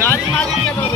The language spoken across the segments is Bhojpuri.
गाड़ी मालिक के दो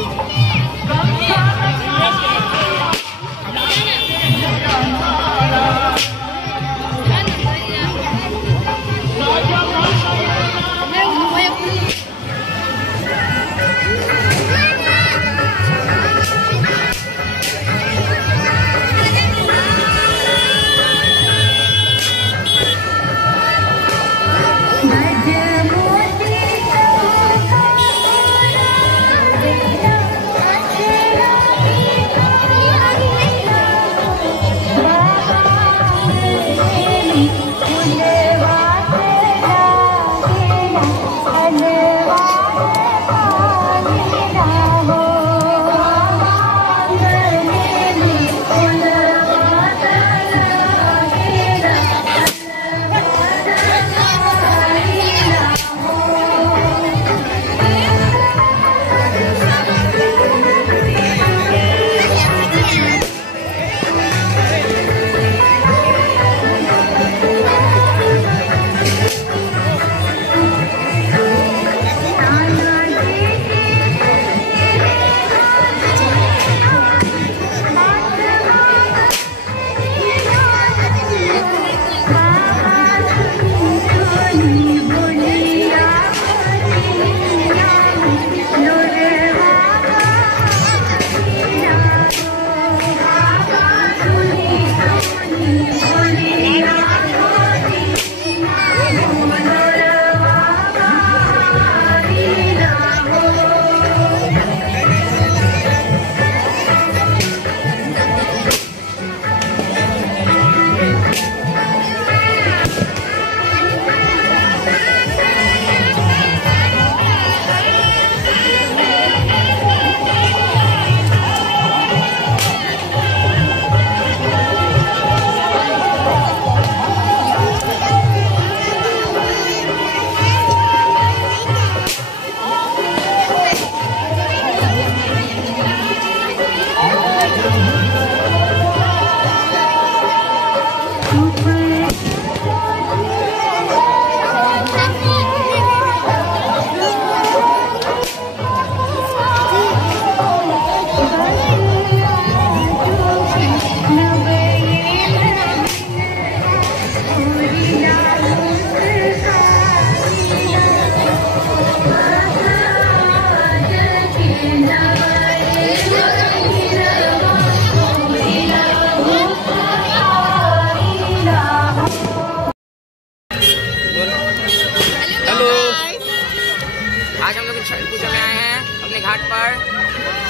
आज हम लोग छठ पूजा में आए हैं अपने घाट पर।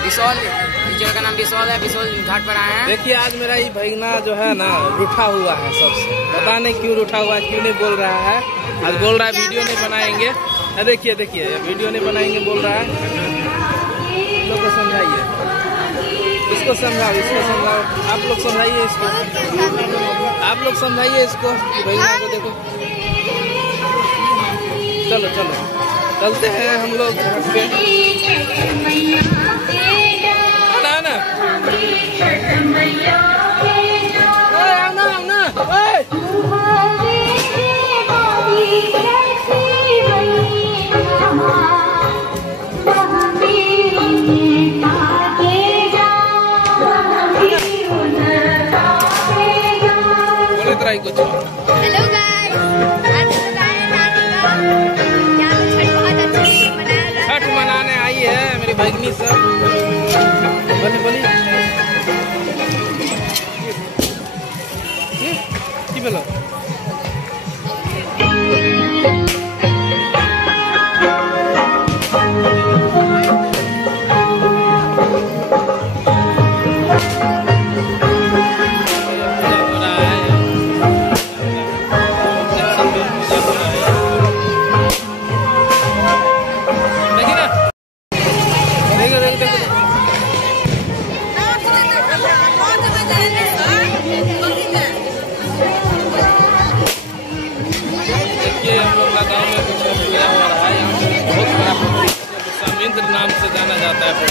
बिसौल, इस जगह का नाम बिसौल है। बिसौल घाट पर आए हैं। देखिए आज मेरा ये भैगना जो है ना रूठा हुआ है सबसे, पता नहीं क्यों रूठा हुआ है, क्यों नहीं बोल रहा है। आज बोल रहा है वीडियो नहीं बनाएंगे। देखिए देखिए वीडियो नहीं बनाएंगे बोल रहा है। लोग को समझाइए, इसको समझाओ, इसको समझाओ, आप लोग समझाइए इसको, आप लोग समझाइए इसको भैगना को। देखो चलो चलो चलते हैं हम लोग घाट पे। कुछ हेलो गाइस, आज छठ मनाने आई है मेरी भगनी सब। बोली बोली की बोलो। विश्वामित्र नाम से जाना जाता है।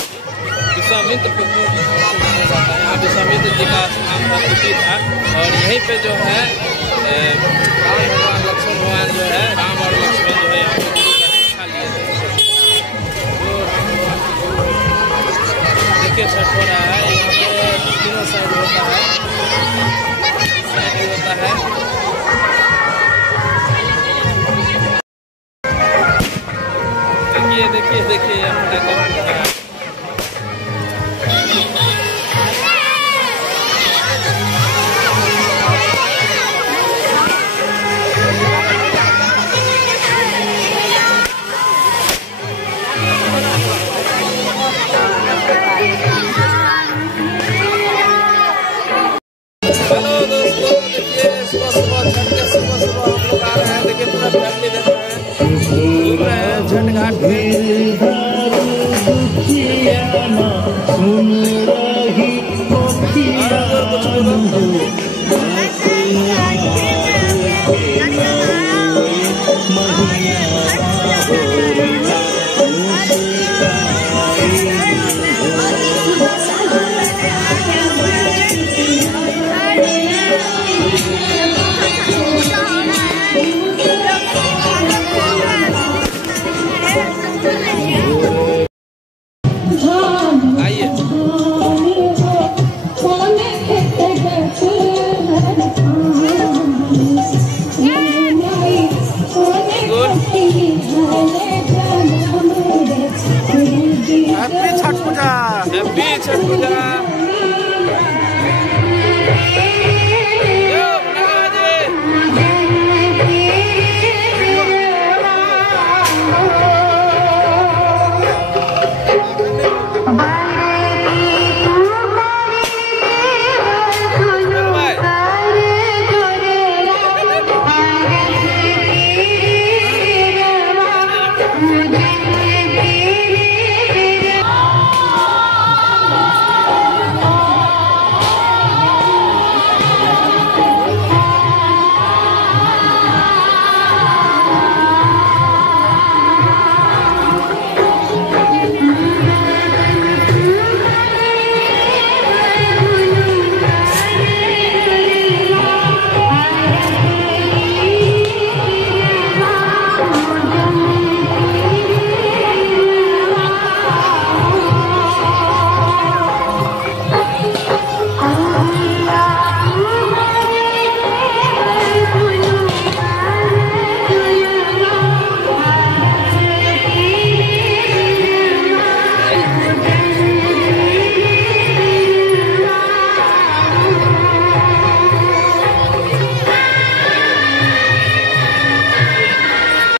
विश्वामित्र यहाँ विश्वामित्र जी का स्थान था, कुटी था। और यहीं पे जो है राम भगवान लक्ष्मण भगवान जो है, राम और लक्ष्मण जो है यहाँ पे शिक्षा लिए थे। देखिए देखिए ये पटाखे फूट रहा है। हेलो दोस्तों, देखिए सुबह छठ के सुबह हम लोग आ रहे हैं। देखिए पूरा फैमिली देख रहे हैं, घूम रहे हैं छठ घाट पे। आइए हैप्पी छठ पूजा, हैप्पी छठ पूजा।